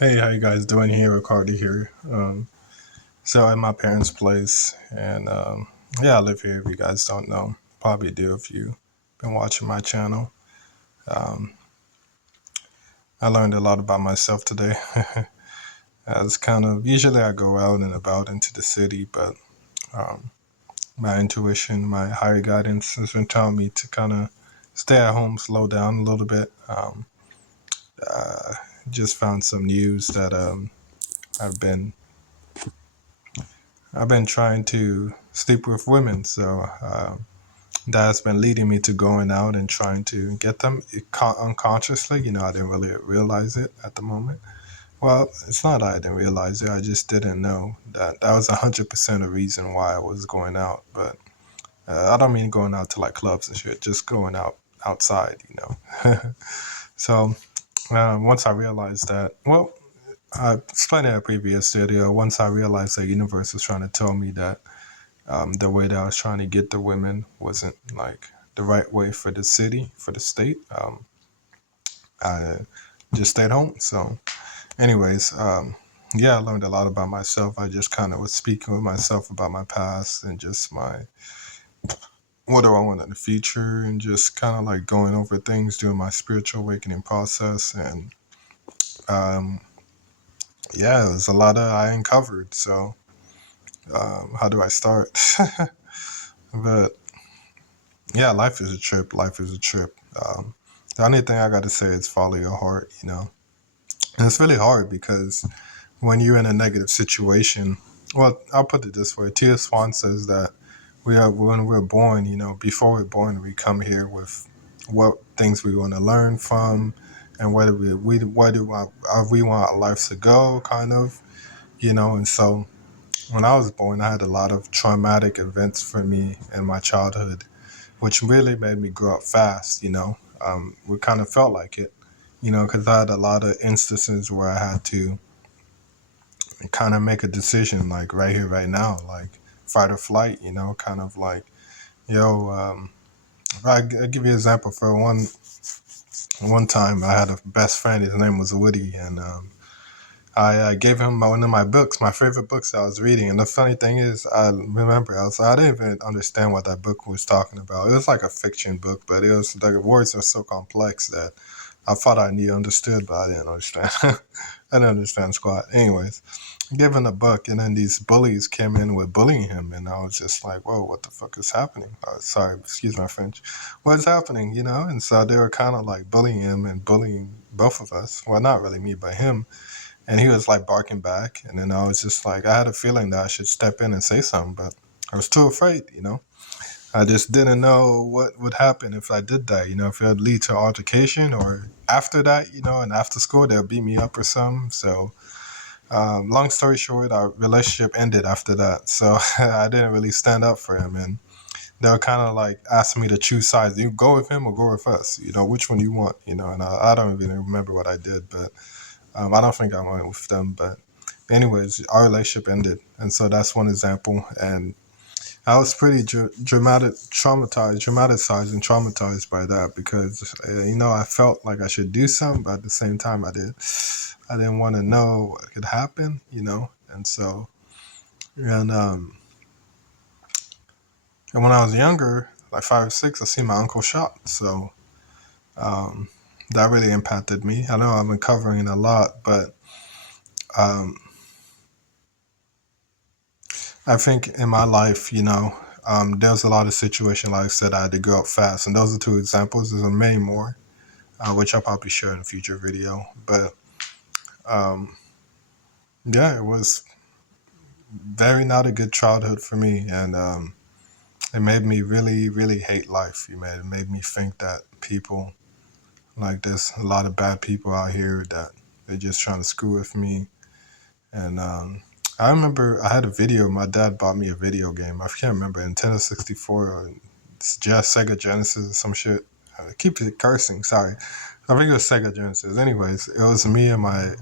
Hey, how you guys doing here? Ricardo here. So I'm at my parents' place, and yeah, I live here. If you guys don't know, probably do if you been watching my channel. Um, I learned a lot about myself today. As kind of usually I go out and about into the city, but um, my intuition, my higher guidance has been telling me to kind of stay at home, slow down a little bit. Uh, just found some news that I've been I've been trying to sleep with women, so that's been leading me to going out and trying to get them unconsciously. I didn't really realize it at the moment. Well, it's not that I didn't realize it. I just didn't know that that was 100% a reason why I was going out. But I don't mean going out to like clubs and shit. Just going out outside. So once I realized that, well, I explained in a previous video. Once I realized the universe was trying to tell me that the way that I was trying to get the women wasn't like the right way for the city, for the state. I just stayed home. So, anyways, yeah, I learned a lot about myself. I just kind of was speaking with myself about my past and just my what do I want in the future, and just kind of like going over things, doing my spiritual awakening process, and um, yeah, it was a lot I uncovered. So, how do I start? But yeah, life is a trip. Life is a trip. The only thing I got to say is follow your heart. And it's really hard because when you're in a negative situation, well, I'll put it this way. Tia Swan says that when we're born, before we're born, we come here with what things we want to learn from and whether we want our lives to go, kind of. And so when I was born, I had a lot of traumatic events for me in my childhood which really made me grow up fast. We kind of felt like it, because I had a lot of instances where I had to kind of make a decision, like right here, right now, like fight or flight, kind of like, yo, I'll give you an example. For one time, I had a best friend, his name was Woody, and I gave him one of my books, my favorite books that I was reading. And the funny thing is, I didn't even understand what that book was talking about. It was like a fiction book, but it was the words are so complex that I thought I knew understood, but I didn't understand. I didn't understand squat. Anyways, I gave him the book, and then these bullies came in with bullying him, and I was just like, "Whoa, what the fuck is happening?" Sorry, excuse my French. What's happening? And so they were kind of like bullying him and bullying both of us. Well, not really me, but him. And he was like barking back. And then I was just like, I had a feeling that I should step in and say something, but I was too afraid. I just didn't know what would happen if I did that, if it would lead to altercation or after that, and after school they'll beat me up or something. So, long story short, our relationship ended after that. So I didn't really stand up for him. And they were kind of like asking me to choose sides. You go with him or go with us, which one you want, and I don't even remember what I did, but I don't think I went with them, but anyways, our relationship ended, and so that's one example. And I was pretty dramatized and traumatized by that because I felt like I should do something, but at the same time, I didn't want to know what could happen. And so and when I was younger, like 5 or 6, I seen my uncle shot, so um, that really impacted me. I know I've been covering it a lot, but um, I think in my life, there's a lot of situations, like I said, I had to grow up fast. And those are two examples. There's many more, which I'll probably share in a future video. But um, yeah, it was very not a good childhood for me. And it made me really, really hate life. It made me think that people, like there's a lot of bad people out here that they're just trying to screw with me. And I remember I had a video. My dad bought me a video game. I can't remember Nintendo 64 or just Sega Genesis or some shit. I keep cursing. Sorry. I think it was Sega Genesis. Anyways, it was me and my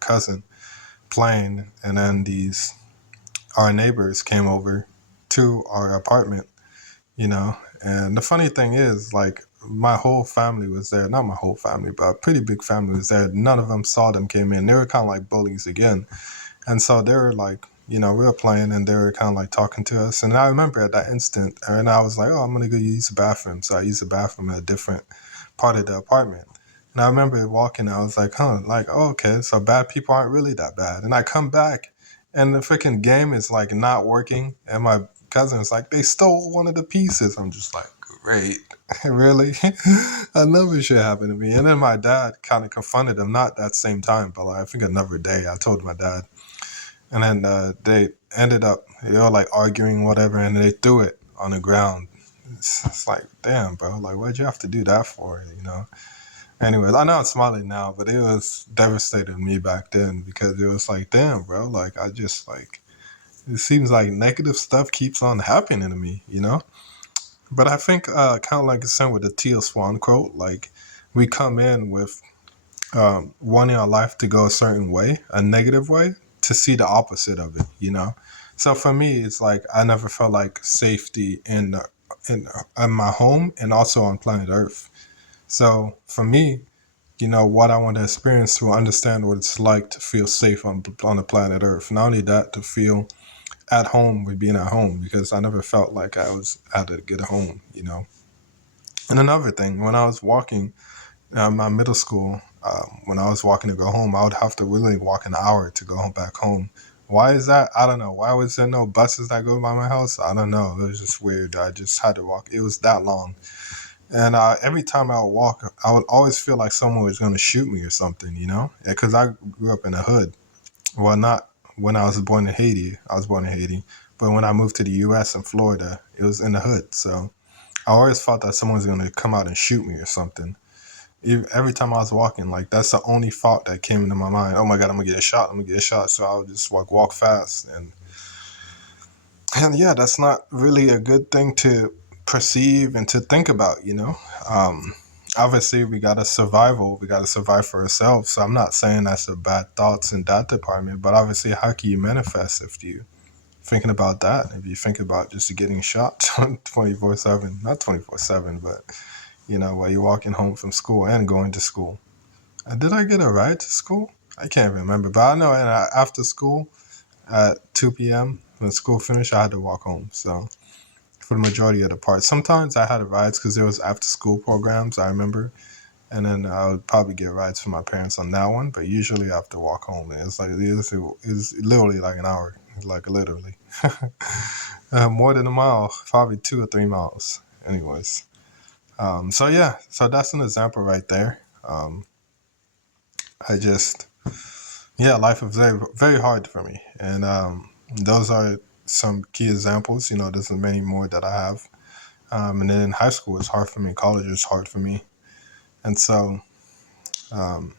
cousin playing, and then our neighbors came over to our apartment. And the funny thing is, like, my whole family was there. Not my whole family, but a pretty big family was there. None of them saw them came in. They were kind of like bullies again. And so they were like, we were playing and they were kind of like talking to us. And I remember at that instant, and I was like, oh, I'm going to go use the bathroom. So I used the bathroom at a different part of the apartment. And I remember walking, I was like, oh, okay, so bad people aren't really that bad. And I come back and the freaking game is like not working. And my cousin is like, they stole one of the pieces. I'm just like, great. Really? I never should happen to me. And then my dad kind of confronted him, not that same time, but like, I think another day I told my dad. And then they ended up, like arguing, whatever, and they threw it on the ground. It's like, damn, bro, like, why'd you have to do that for? Anyways, I know I'm smiling now, but it was devastating me back then because it was like, damn, bro, like, I just, like, it seems like negative stuff keeps on happening to me? But I think, kind of like I said with the Teal Swan quote, like, we come in with wanting our life to go a certain way, a negative way, to see the opposite of it. So for me, it's like I never felt like safety in my home and also on planet Earth. So for me, what I want to experience to understand what it's like to feel safe on the planet Earth. Not only that, to feel at home with being at home because I never felt like I had to get home. And another thing, when I was walking my middle school, when I was walking to go home, I would have to really walk an hour to go home back home. Why is that? I don't know. Why was there no buses that go by my house? I don't know. It was just weird. I just had to walk. It was that long. And every time I would walk, I would always feel like someone was going to shoot me or something. Because I grew up in the hood. Well, not when I was born in Haiti. I was born in Haiti. But when I moved to the U.S. in Florida, it was in the hood. So I always thought that someone was going to come out and shoot me or something. Every time I was walking, like that's the only thought that came into my mind. Oh my God, I'm gonna get a shot. I'm gonna get a shot. So I would just walk fast, and yeah, that's not really a good thing to perceive and to think about. Um, Obviously, we gotta survival. We gotta survive for ourselves. So I'm not saying that's a bad thoughts in that department, but obviously, how can you manifest if you thinking about that? If you think about just getting shot 24/7, not 24/7, but while you're walking home from school and going to school. Did I get a ride to school? I can't remember, but I know after school at 2 p.m. when school finished, I had to walk home. So for the majority of the part, sometimes I had rides because there was after school programs. I remember, and then I would probably get rides from my parents on that one. But usually I have to walk home. And it's literally like an hour, like literally more than a mile, probably 2 or 3 miles. Anyways, so yeah, so that's an example right there. I just Yeah, life is very, very hard for me. And those are some key examples. There's many more that I have. And then in high school, it's hard for me. College is hard for me. And so, um,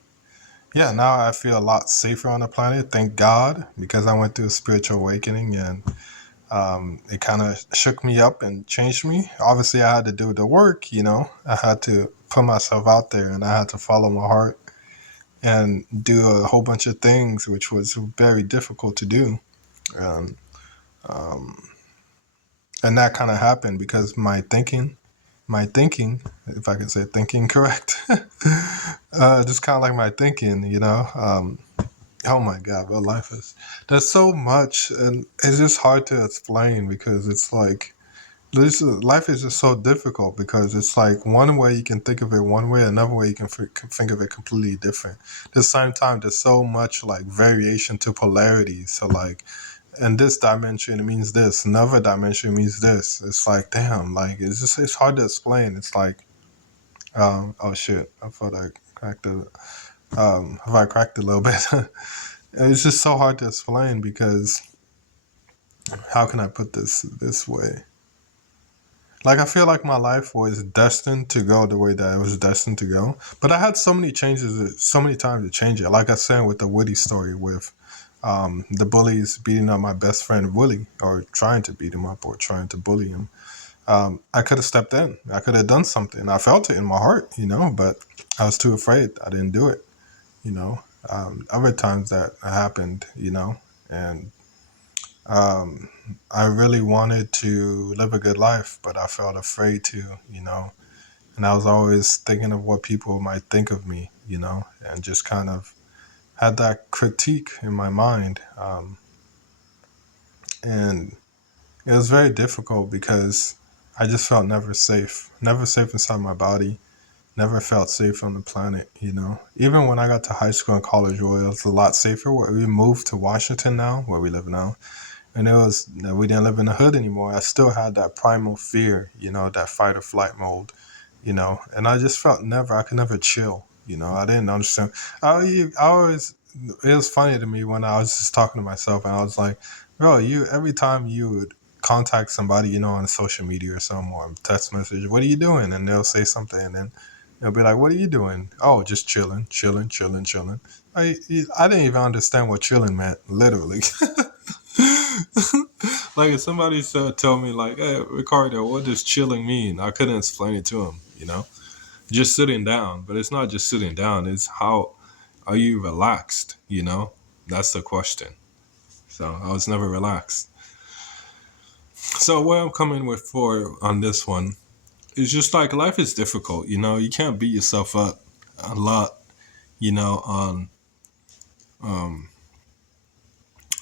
yeah, now I feel a lot safer on the planet. Thank God, because I went through a spiritual awakening and it kind of shook me up and changed me. Obviously, I had to do the work. I had to put myself out there and I had to follow my heart and do a whole bunch of things, which was very difficult to do. Um, um, and that kind of happened because my thinking, if I can say thinking correct, just kind of like my thinking. Oh my God, what life is. There's so much, and it's just hard to explain because it's like life is just so difficult because it's like one way you can think of it one way, another way you can think of it completely different. At the same time, there's so much like variation to polarity. So like in this dimension it means this, another dimension means this. It's like damn, like it's hard to explain. It's like oh shit, I thought I cracked it. If I cracked it a little bit. It's just so hard to explain because how can I put this way? Like I feel like my life was destined to go the way that it was destined to go, but I had so many changes, so many times to change it. Like I said with the Woody story, with the bullies beating up my best friend Willie, or trying to beat him up, or trying to bully him. I could have stepped in. I could have done something. I felt it in my heart, but I was too afraid. I didn't do it. You know, Other times that happened, and um, I really wanted to live a good life, but I felt afraid to. And I was always thinking of what people might think of me, and just kind of had that critique in my mind. And it was very difficult because I just felt never safe inside my body, never felt safe on the planet. Even when I got to high school and college, where it was a lot safer, where we moved to Washington now, where we live now, and we didn't live in the hood anymore. I still had that primal fear, that fight or flight mode. And I just felt I could never chill. I didn't understand. I always, it was funny to me when I was just talking to myself and I was like, bro, every time you would contact somebody, on social media or some or text message, what are you doing? And they'll say something and then they'll be like, what are you doing? Oh, just chilling, chilling, chilling, chilling. I didn't even understand what chilling meant, literally. Like if somebody said, tell me like, hey, Ricardo, what does chilling mean? I couldn't explain it to him. Just sitting down, but it's not just sitting down. It's how are you relaxed? That's the question. So I was never relaxed. So what I'm coming with for on this one is just like life is difficult. You can't beat yourself up a lot. On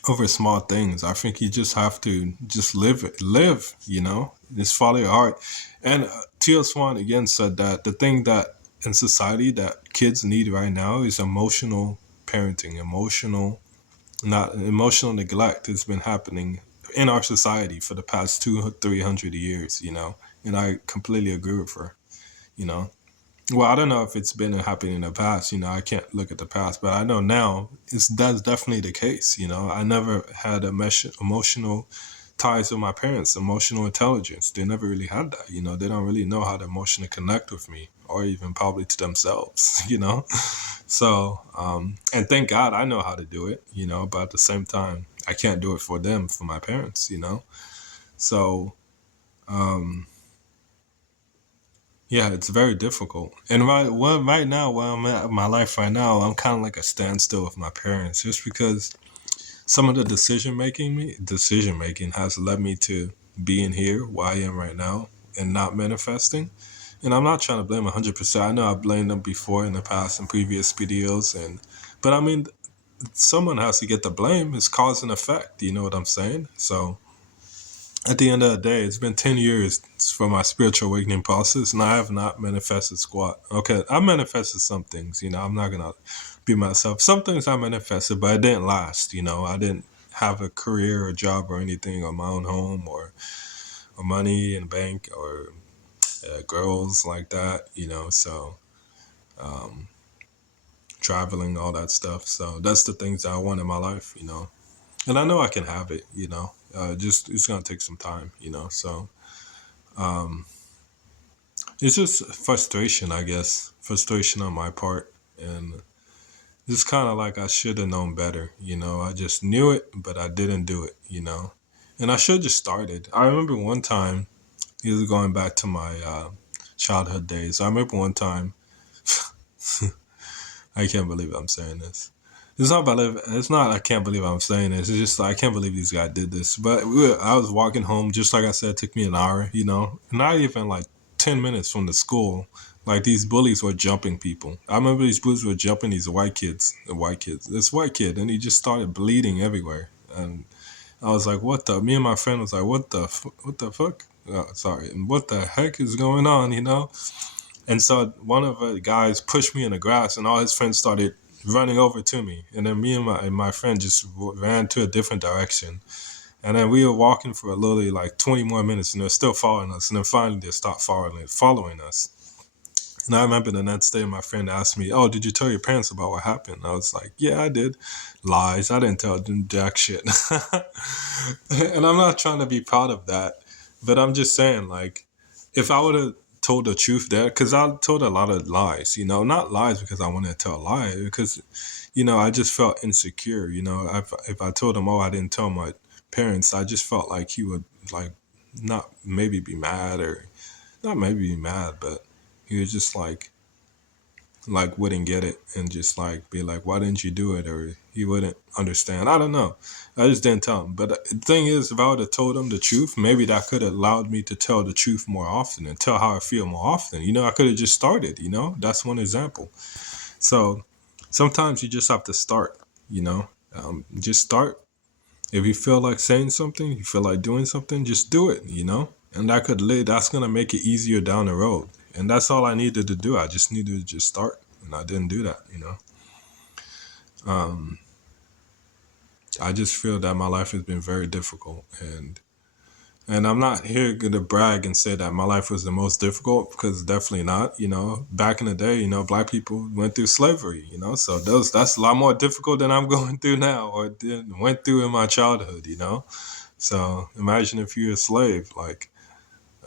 over small things. I think you just have to just live. Just follow your heart. And T.L. Swan again said that the thing that in society that kids need right now is emotional parenting, not emotional neglect has been happening in our society for the past 200-300 years. And I completely agree with her. You know, well, I don't know if it's been happening in the past. I can't look at the past, but I know now that's definitely the case. I never had emotional ties with my parents, emotional intelligence. They never really had that. They don't really know how to emotionally connect with me or even probably to themselves. So, and thank God I know how to do it, but at the same time, I can't do it for them, for my parents. So, yeah, it's very difficult. And right now, where I'm at in my life right now, I'm kind of like a standstill with my parents, just because some of the decision making has led me to being here where I am right now and not manifesting. And I'm not trying to blame 100%. I know I blamed them before in the past in previous videos, but I mean, someone has to get the blame. It's cause and effect. You know what I'm saying? So at the end of the day, it's been 10 years for my spiritual awakening process, and I have not manifested squat. Okay, I manifested some things, I'm not going to be myself. Some things I manifested, but it didn't last, I didn't have a career or job or anything, or my own home or money in the bank or girls like that. So traveling, all that stuff. So that's the things that I want in my life. And I know I can have it. Just it's going to take some time. So it's just frustration, I guess. Frustration on my part. And it's kind of like I should have known better. I just knew it, but I didn't do it. And I should have just started. I remember one time, this is going back to my childhood days. I remember one time, I can't believe I'm saying this. It's not. I can't believe I'm saying this. It's just I can't believe these guys did this. But I was walking home, just like I said, it took me an hour. Not even like 10 minutes from the school. Like these bullies were jumping people. I remember these bullies were jumping these white kids. This white kid, and he just started bleeding everywhere. And I was like, "What the?" Me and my friend was like, What the fuck?" Sorry, and what the heck is going on? And so one of the guys pushed me in the grass, and all his friends started running over to me. And then me and my friend just ran to a different direction. And then we were walking for literally like 20 more minutes, and they're still following us. And then finally they stopped following us. And I remember the next day my friend asked me, "Oh, did you tell your parents about what happened?" I was like, "Yeah, I did." Lies. I didn't tell them jack shit. And I'm not trying to be proud of that, but I'm just saying, like, if I would have told the truth there, because I told a lot of lies, not lies because I wanted to tell a lie, because, I just felt insecure, if I told him, oh, I didn't tell my parents, I just felt like he would, like, not maybe be mad or not maybe be mad, but he was just like, like wouldn't get it and just like be like, why didn't you do it? Or he wouldn't understand. I don't know. I just didn't tell him. But the thing is, if I would have told him the truth, maybe that could have allowed me to tell the truth more often and tell how I feel more often. I could have just started, that's one example. So sometimes you just have to start, just start. If you feel like saying something, you feel like doing something, just do it. And that's going to make it easier down the road. And that's all I needed to do. I just needed to just start. And I didn't do that. I just feel that my life has been very difficult. And I'm not here to brag and say that my life was the most difficult, because definitely not. Back in the day, black people went through slavery. So that's a lot more difficult than I'm going through now, or went through in my childhood. So imagine if you're a slave, like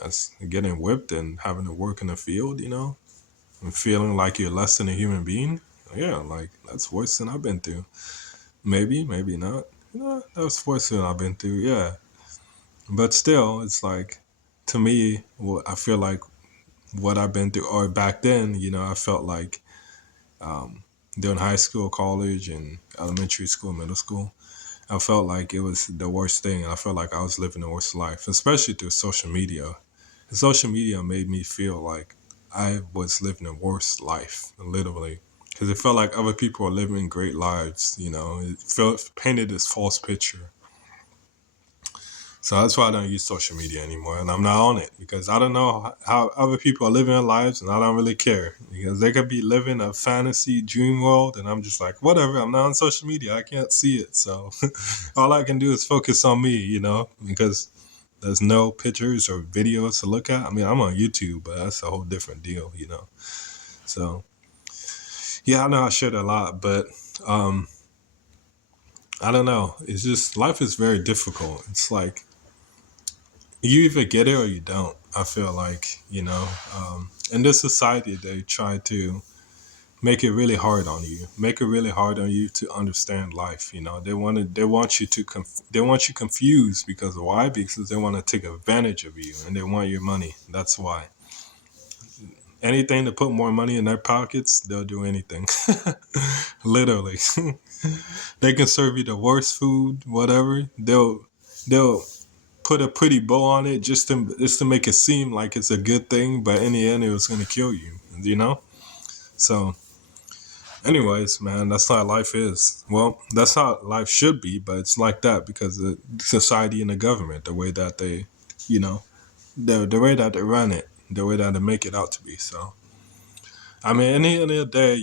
that's getting whipped and having to work in the field, and feeling like you're less than a human being. Yeah, like that's worse than I've been through. Maybe, maybe not. That's worse than I've been through. Yeah, but still, it's like, to me, I feel like what I've been through, or back then, I felt like during high school, college, and elementary school, middle school, I felt like it was the worst thing. I felt like I was living the worst life, especially through social media. And social media made me feel like I was living the worst life, literally. Because it felt like other people are living great lives. It felt painted this false picture. So that's why I don't use social media anymore, and I'm not on it, because I don't know how other people are living their lives, and I don't really care, because they could be living a fantasy dream world, and I'm just like, whatever. I'm not on social media. I can't see it, so all I can do is focus on me, because there's no pictures or videos to look at. I mean, I'm on YouTube, but that's a whole different deal. So yeah, I know I shared a lot, but um, I don't know. It's just, life is very difficult. It's like, you either get it or you don't. I feel like, in this society, they try to make it really hard on you, to understand life. They want you they want you confused, because why? Because they want to take advantage of you, and they want your money. That's why. Anything to put more money in their pockets, they'll do anything. Literally. They can serve you the worst food, whatever. They'll put a pretty bow on it, just to make it seem like it's a good thing, but in the end, it was gonna kill you. So, anyways, man, that's how life is. Well, that's how life should be, but it's like that because of society and the government, the way that they, you know, the way that they run it, the way that they make it out to be. So, I mean, any other day,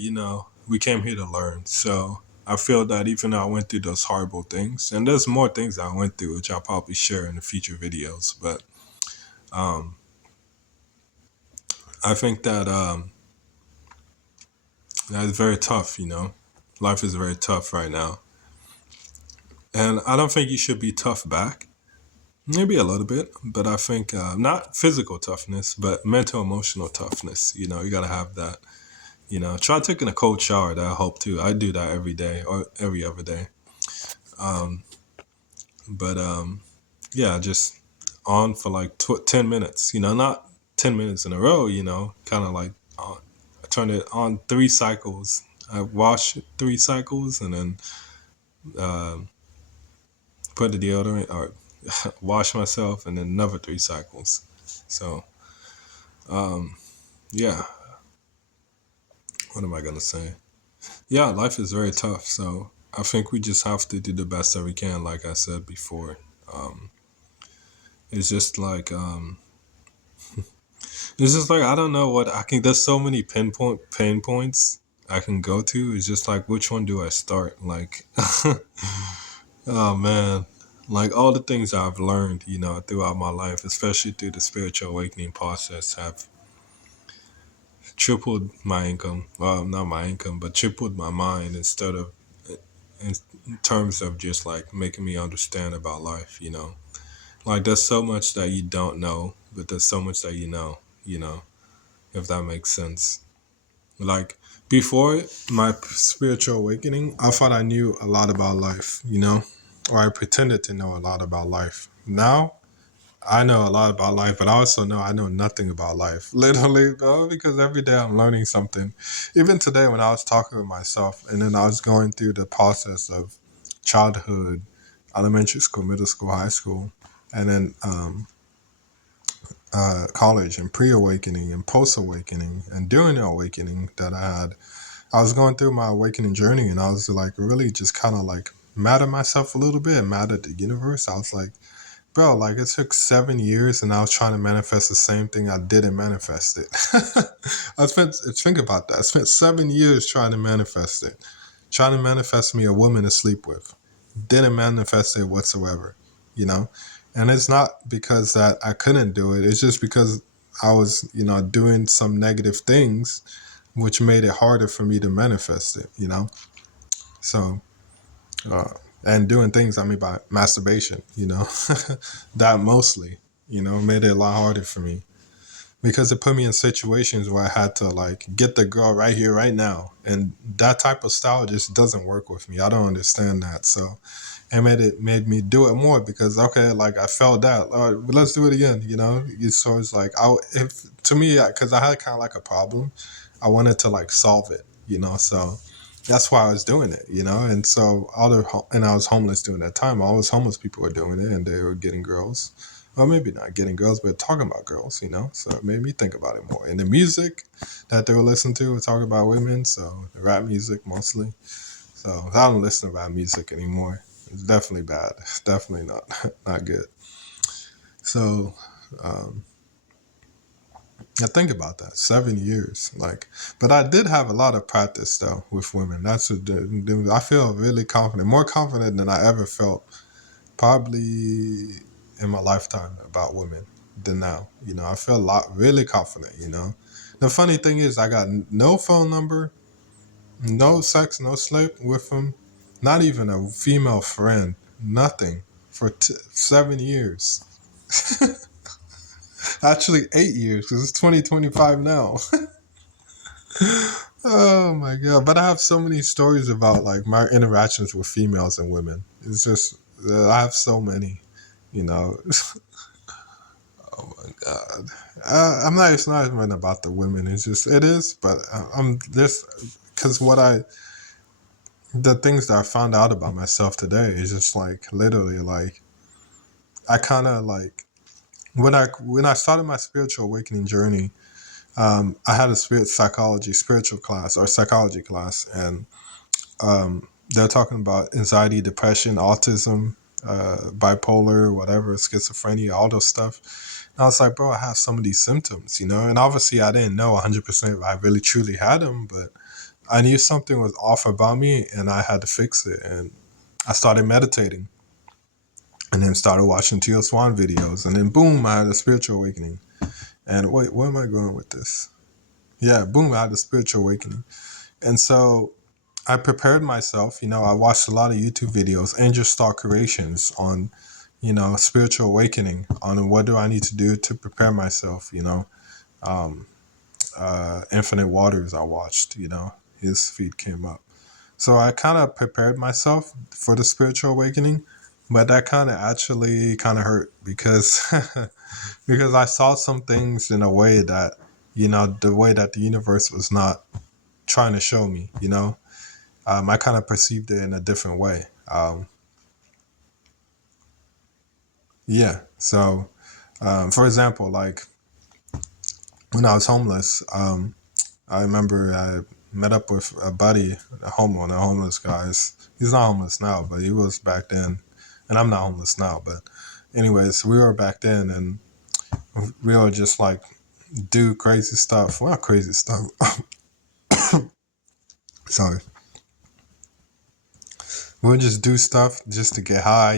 we came here to learn. So I feel that even though I went through those horrible things, and there's more things I went through, which I'll probably share in the future videos, but um, I think that that's very tough. Life is very tough right now. And I don't think you should be tough back. Maybe a little bit, but I think not physical toughness, but mental, emotional toughness. You got to have that. Try taking a cold shower. That'll help too. I do that every day or every other day. Um, but yeah, just on for like 10 minutes, not 10 minutes in a row, kind of like I turn it on 3 cycles. I wash 3 cycles and then uh, put the deodorant or wash myself and then another 3 cycles. So, yeah, what am I going to say? Yeah, life is very tough. So I think we just have to do the best that we can, like I said before. Um, it's just like, I don't know what I can. There's so many pinpoint pain points I can go to. It's just like, which one do I start? Like, oh man, like all the things I've learned, throughout my life, especially through the spiritual awakening process, have tripled my income. Well, not my income, but tripled my mind instead of in terms of just like making me understand about life. Like there's so much that you don't know, but there's so much that you know, if that makes sense. Like before my spiritual awakening, I thought I knew a lot about life, or I pretended to know a lot about life. Now I know a lot about life, but I also know I know nothing about life. Literally, though, because every day I'm learning something. Even today, when I was talking with myself, and then I was going through the process of childhood, elementary school, middle school, high school, and then college, and pre-awakening and post-awakening, and during the awakening that I had, I was going through my awakening journey, and I was like really just kind of like mad at myself a little bit, mad at the universe. I was like, bro, like it took 7 years and I was trying to manifest the same thing. I didn't manifest it. Think about that. I spent 7 years trying to manifest it, trying to manifest me a woman to sleep with. Didn't manifest it whatsoever, you know? And it's not because that I couldn't do it. It's just because I was, doing some negative things, which made it harder for me to manifest it. So, uh, and doing things, I mean, by masturbation, that mostly, made it a lot harder for me because it put me in situations where I had to like get the girl right here, right now. And that type of style just doesn't work with me. I don't understand that. So it made me do it more because okay, like I felt that. All right, but let's do it again. So it's like if to me, because I had kind of like a problem, I wanted to like solve it. So that's why I was doing it. And so and I was homeless during that time. All those homeless people were doing it, and they were getting girls. Well, maybe not getting girls, but talking about girls. So it made me think about it more. And the music that they were listening to were talking about women, so the rap music mostly. So I don't listen to rap music anymore. It's definitely bad. It's definitely not not good. So um, I think about that. 7 years, like, but I did have a lot of practice though with women. I feel really confident, more confident than I ever felt probably in my lifetime about women than now. I feel a lot really confident. The funny thing is, I got no phone number, no sex, no sleep with them, not even a female friend, nothing for 7 years. Actually, 8 years because it's 2025 now. Oh my god! But I have so many stories about like my interactions with females and women. It's just I have so many. You know. Oh my god! I'm not. It's not even about the women. It's just it is. But I'm this because the things that I found out about myself today is just like literally like I kind of like when I started my spiritual awakening journey. I had a spiritual class or psychology class, and they're talking about anxiety, depression, autism, bipolar, whatever, schizophrenia, all those stuff. And I was like, bro, I have some of these symptoms. And obviously I didn't know 100% if I really truly had them, but I knew something was off about me and I had to fix it. And I started meditating and then started watching Teal Swan videos. And then boom, I had a spiritual awakening. And wait, where am I going with this? Yeah, boom, I had a spiritual awakening. And so I prepared myself. I watched a lot of YouTube videos, Angel Star Creations on, spiritual awakening, on what do I need to do to prepare myself. Um, Infinite Waters, I watched, his feed came up. So I kind of prepared myself for the spiritual awakening, but that kind of actually kind of hurt because, because I saw some things in a way that, the way that the universe was not trying to show me. I kind of perceived it in a different way. Yeah. So, for example, like when I was homeless, I remember I met up with a buddy, one of the homeless guys. He's not homeless now, but he was back then. And I'm not homeless now, but anyways, we were back then and we were just like do crazy stuff. Well, not crazy stuff. Sorry. We'll just do stuff just to get high,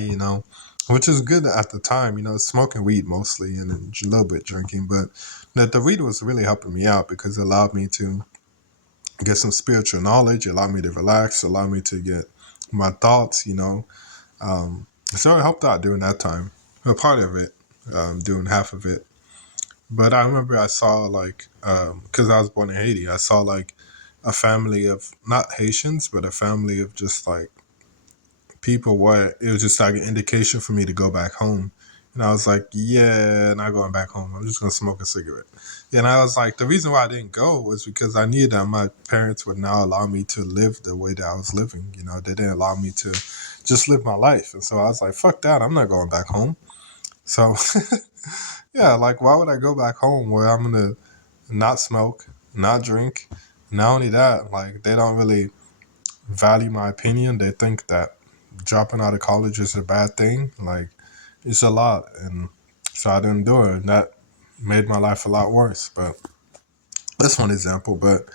which is good at the time, smoking weed mostly and then a little bit drinking. But the weed was really helping me out because it allowed me to get some spiritual knowledge, allowed me to relax, allowed me to get my thoughts. So it helped out during that time. A part of it, doing half of it. But I remember I saw like, because I was born in Haiti, I saw like a family of not Haitians, but a family of just like people where it was just like an indication for me to go back home And I was like, yeah, not going back home. I'm just gonna smoke a cigarette. And I was like, the reason why I didn't go was because I knew that my parents would now allow me to live the way that I was living. They didn't allow me to just live my life. And so I was like, fuck that, I'm not going back home. So yeah, like why would I go back home where I'm gonna not smoke, not drink? Not only that, like they don't really value my opinion. They think that dropping out of college is a bad thing. Like it's a lot, and so I didn't do it, and that made my life a lot worse. But that's one example. But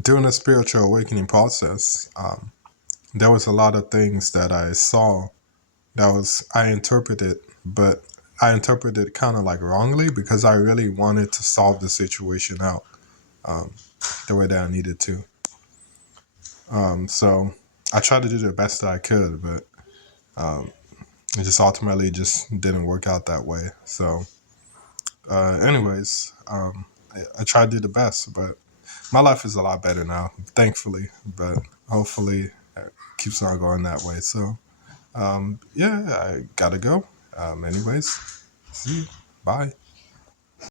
during the spiritual awakening process, there was a lot of things that I saw that was I interpreted, but I interpreted kind of like wrongly because I really wanted to solve the situation out the way that I needed to. So I tried to do the best that I could, but it just ultimately just didn't work out that way. So, anyways, I tried to do the best, but my life is a lot better now, thankfully. But hopefully, it keeps on going that way. So, yeah, I gotta go. Anyways, see you. Bye.